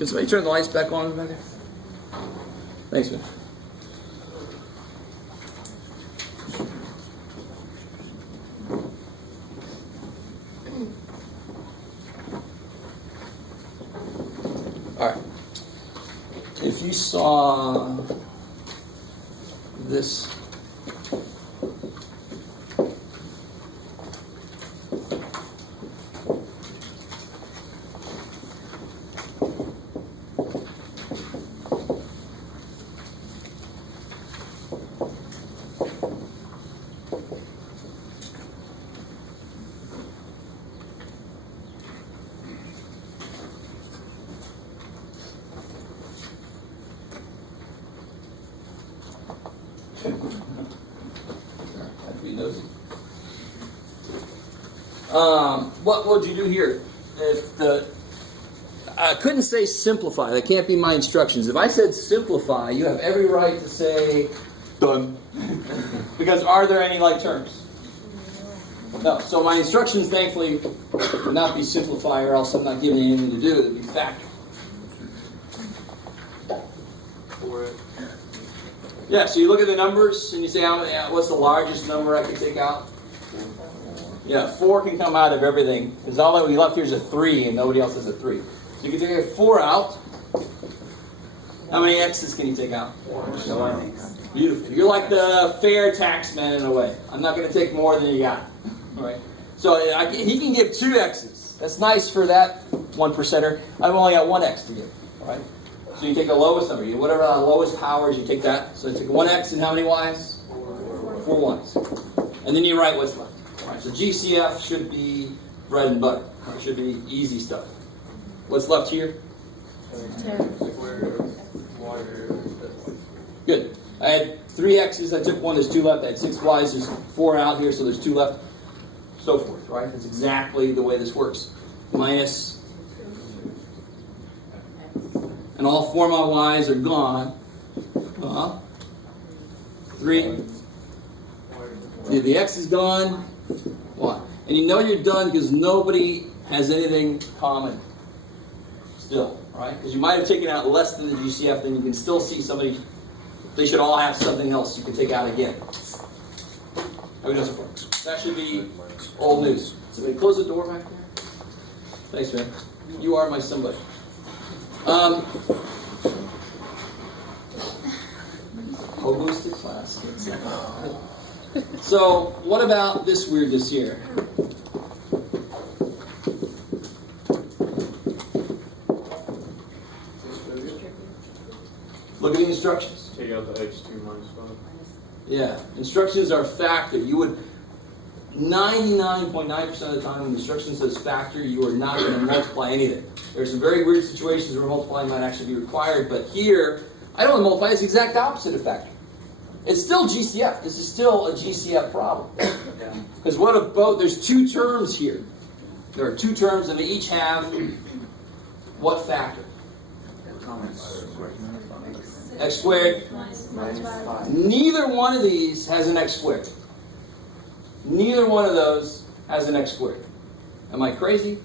Can somebody turn the lights back on back there? Thanks, man. All right. If you saw this what would you do here? I couldn't say simplify. That can't be my instructions. If I said simplify, you have every right to say done. Because are there any like terms? No. So my instructions, thankfully, would not be simplify, or else I'm not giving you anything to do. It would be factor. Yeah. So you look at the numbers and you say, what's the largest number I can take out? Yeah, 4 can come out of everything. Because all that we left here is a 3, and nobody else has a 3. So you can take 4 out. How many x's can you take out? 4. Beautiful. You're like the fair tax man in a way. I'm not going to take more than you got. All right. So he can give 2 x's. That's nice for that 1%er. I've only got 1 x to give. All right. So you take the lowest number. Whatever the lowest power is, you take that. So take 1 x and how many y's? 4 y's. And then you write what's left. Alright, so GCF should be bread and butter. It should be easy stuff. What's left here? 10. Good. I had 3 x's. I took 1. There's 2 left. I had 6 y's. There's 4 out here, so there's 2 left. So forth, right? That's exactly the way this works. Minus. And all 4 of my y's are gone. 3. The x is gone. 1. And you know you're done because nobody has anything common still, right? Because you might have taken out less than the GCF, then you can still see somebody, they should all have something else you can take out again. That should be old news. Somebody close the door back there. Thanks, man. You are my somebody. Holistic class. So, what about this weirdness here? Look at the instructions. Take out the x2 minus 5. Yeah, instructions are factor. You would 99.9% of the time when the instruction says factor, you are not going to multiply anything. There are some very weird situations where multiplying might actually be required, but here, I don't want to multiply. It's the exact opposite of factor. It's still GCF. This is still a GCF problem. Because what about, there's 2 terms here. There are 2 terms and they each have what factor? X squared. Neither one of these has an x squared. Neither one of those has an x squared. Am I crazy?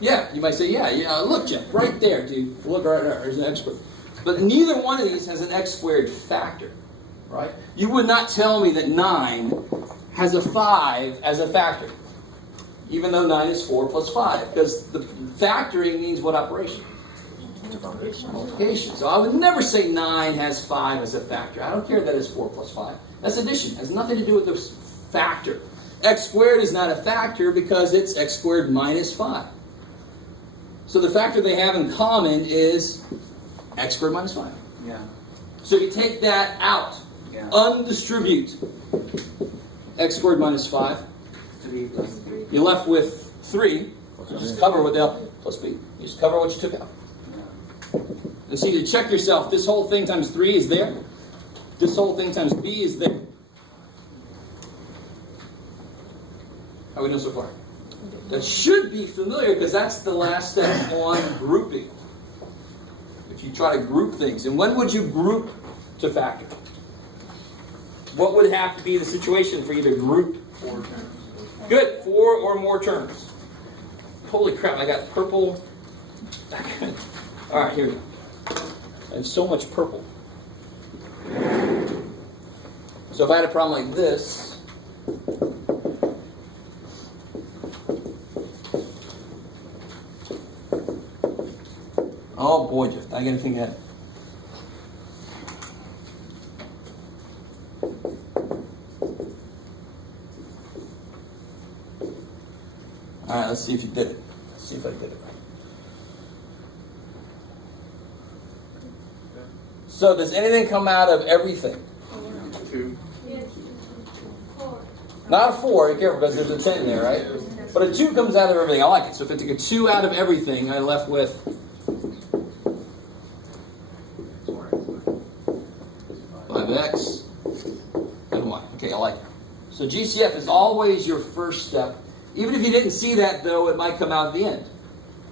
Yeah, you might say, yeah, look, Jeff, right there, dude. Look right there, there's an x squared. But neither one of these has an x squared factor, right? You would not tell me that 9 has a 5 as a factor, even though 9 is 4 plus 5, because the factoring means what operation? Multiplication. So I would never say 9 has 5 as a factor. I don't care that it's 4 plus 5. That's addition. It has nothing to do with the factor. X squared is not a factor because it's x squared minus 5. So the factor they have in common is x squared minus 5. Yeah. So you take that out. Yeah. Undistribute x squared minus 5. 3 plus 3. You're left with 3. So just cover what the plus b. You just cover what you took out. And see, to check yourself, this whole thing times 3 is there. This whole thing times b is there. How we know so far? That should be familiar because that's the last step on grouping. If you try to group things. And when would you group to factor? What would have to be the situation for you to group? 4 terms. Good. 4 or more terms. Holy crap, I got purple All right, here we go. I have so much purple. So if I had a problem like this, oh boy, Jeff, I got to think ahead. All right, let's see if you did it. Let's see if I did it right. So does anything come out of everything? 2. Not a 4, be careful because there's a 10 there, right? But a 2 comes out of everything. I like it. So if I take a 2 out of everything, I'm left with 5x and y. Okay, I like it. So GCF is always your first step. Even if you didn't see that, though, it might come out at the end.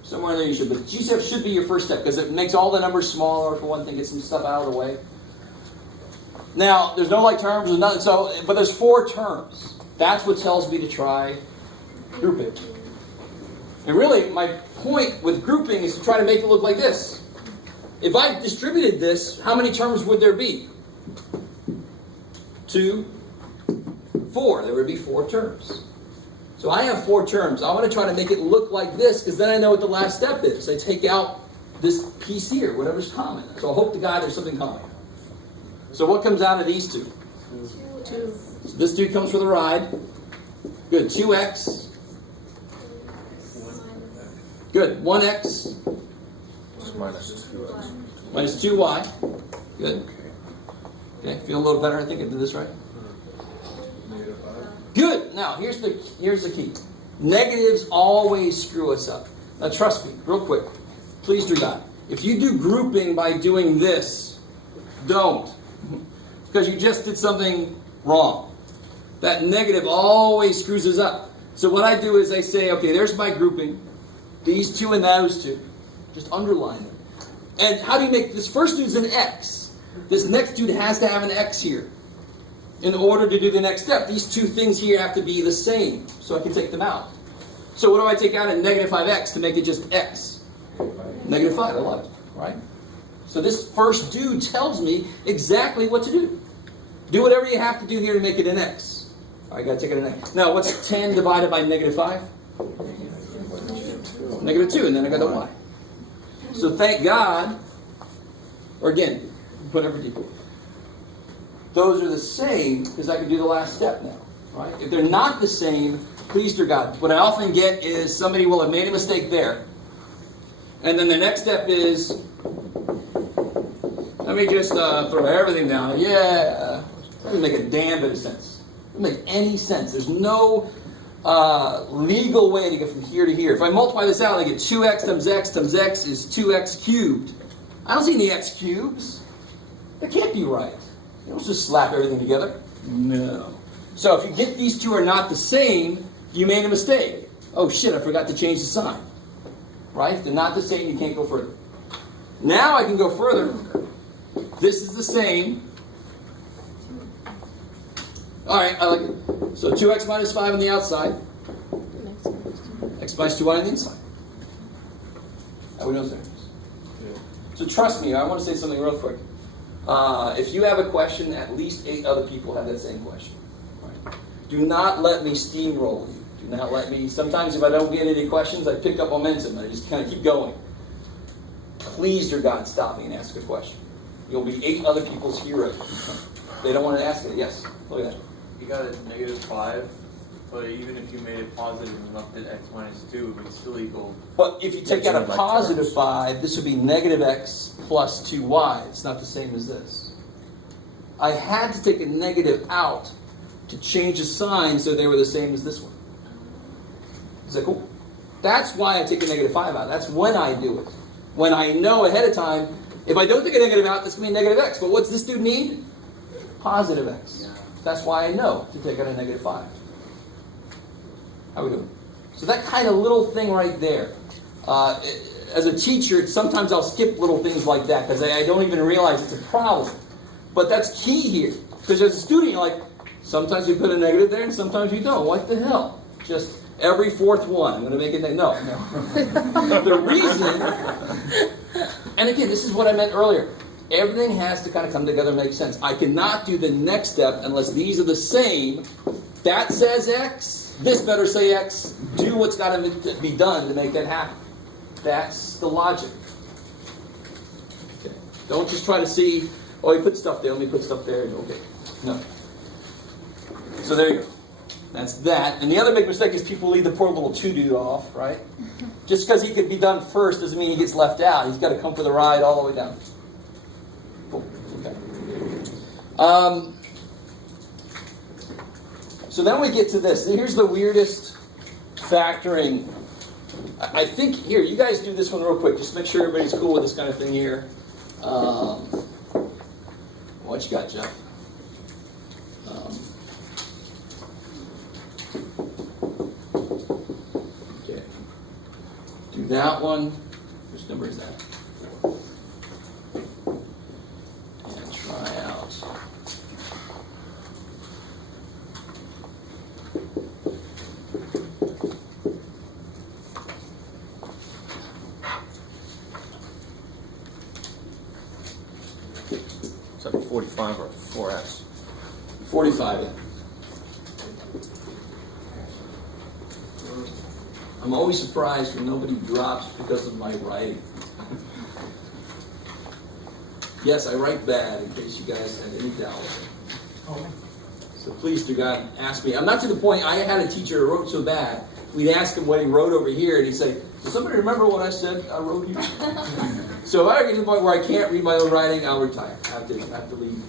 Somewhere in there you should. But GCF should be your first step because it makes all the numbers smaller, for one thing, gets some stuff out of the way. Now, there's no like terms, there's nothing, but there's 4 terms. That's what tells me to try grouping. And really, my point with grouping is to try to make it look like this. If I distributed this, how many terms would there be? 2, 4. There would be 4 terms. So I have 4 terms. I want to try to make it look like this because then I know what the last step is. I take out this piece here, whatever's common. So I hope to God there's something common. So what comes out of these 2? 2. So this dude comes for the ride. Good. 2x. Good. 1x. Minus 2x. Minus 2y. Good. Okay. Feel a little better. I think I did this right. Good. Now here's the key. Negatives always screw us up. Now trust me, real quick. Please do God. If you do grouping by doing this, don't. Because you just did something wrong. That negative always screws us up. So what I do is I say, okay, there's my grouping. These 2 and those 2. Just underline them. And how do you make this first dude's an x? This next dude has to have an x here. In order to do the next step, these 2 things here have to be the same. So I can take them out. So what do I take out of negative 5x to make it just x? Negative 5, I love it, right? So this first dude tells me exactly what to do. Do whatever you have to do here to make it an x. All right, got to take it an x. Now, what's 10 divided by negative 5? Negative 2, and then I got the y. So thank God, or again, whatever you do. Those are the same because I can do the last step now. Right? If they're not the same, please, dear God. What I often get is somebody will have made a mistake there. And then the next step is, let me just throw everything down. Yeah. Doesn't make a damn bit of sense. Doesn't make any sense. There's no legal way to get from here to here. If I multiply this out, I get 2x times x is 2x cubed. I don't see any x cubes. That can't be right. You don't just slap everything together. No. So if you get these 2 are not the same, you made a mistake. Oh shit, I forgot to change the sign. Right? If they're not the same, you can't go further. Now I can go further. This is the same. Alright, I like it. So 2x minus 5 on the outside. X minus 2y on the inside. How we know that? So trust me, I want to say something real quick. If you have a question, at least 8 other people have that same question. Right? Do not let me steamroll you. Do not let me, sometimes if I don't get any questions, I pick up momentum and I just kind of keep going. Please, dear God, stop me and ask a question. You'll be 8 other people's hero. They don't want to ask it. Yes, look at that. You got a negative 5, but even if you made it positive and left it x minus 2, it would still equal. But if you take out a positive 5, this would be negative x plus 2y. It's not the same as this. I had to take a negative out to change the sign so they were the same as this one. Is that cool? That's why I take a negative 5 out. That's when I do it. When I know ahead of time, if I don't take a negative out, that's going to be negative x. But what's this dude need? Positive x. Yeah. That's why I know to take out a negative 5. How we doing? So that kind of little thing right there. As a teacher, sometimes I'll skip little things like that because I don't even realize it's a problem. But that's key here. Because as a student, you're like, sometimes you put a negative there and sometimes you don't. What the hell? Just Every fourth one. I'm going to make it. No. The reason, and again, this is what I meant earlier. Everything has to kind of come together and make sense. I cannot do the next step unless these are the same. That says X. This better say X. Do what's got to be done to make that happen. That's the logic. Okay. Don't just try to see, oh, he put stuff there, let me put stuff there. Okay. No. So there you go. That's that. And the other big mistake is people leave the poor little two-dude off, right? Just because he could be done first doesn't mean he gets left out. He's got to come for the ride all the way down. Cool. Okay. So then we get to this. Here's the weirdest factoring. I think, here, you guys do this one real quick. Just make sure everybody's cool with this kind of thing here. What you got, Jeff? Okay. Do that one. Which number is that? And try out. Is that 45 or 4S? 45 then. I'm always surprised when nobody drops because of my writing. Yes, I write bad, in case you guys have any doubt. So please do God ask me. I'm not to the point, I had a teacher who wrote so bad, we'd ask him what he wrote over here, and he'd say, does somebody remember what I said I wrote here? So if I get to the point where I can't read my own writing, I'll retire. I have to leave.